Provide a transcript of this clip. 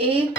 1